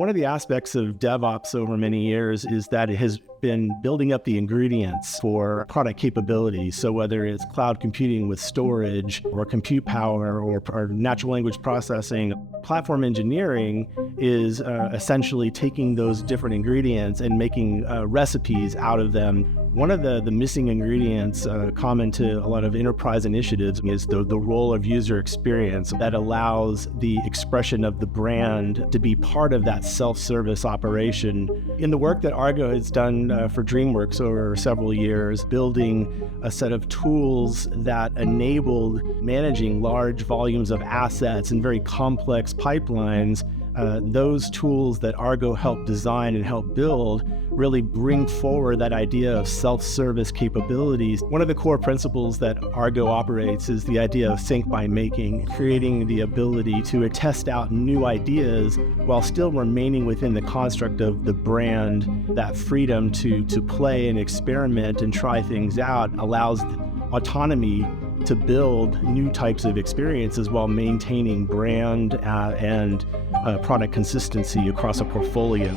One of the aspects of DevOps over many years is that it has been building up the ingredients for product capabilities. So whether it's cloud computing with storage or compute power or natural language processing, platform engineering is essentially taking those different ingredients and making recipes out of them. One of the missing ingredients common to a lot of enterprise initiatives is the role of user experience that allows the expression of the brand to be part of that self-service operation. In the work that Argo has done for DreamWorks over several years, building a set of tools that enabled managing large volumes of assets and very complex pipelines, those tools that Argo helped design and help build really bring forward that idea of self-service capabilities. One of the core principles that Argo operates is the idea of think by making, creating the ability to test out new ideas while still remaining within the construct of the brand. That freedom to play and experiment and try things out allows autonomy to build new types of experiences while maintaining brand and product consistency across a portfolio.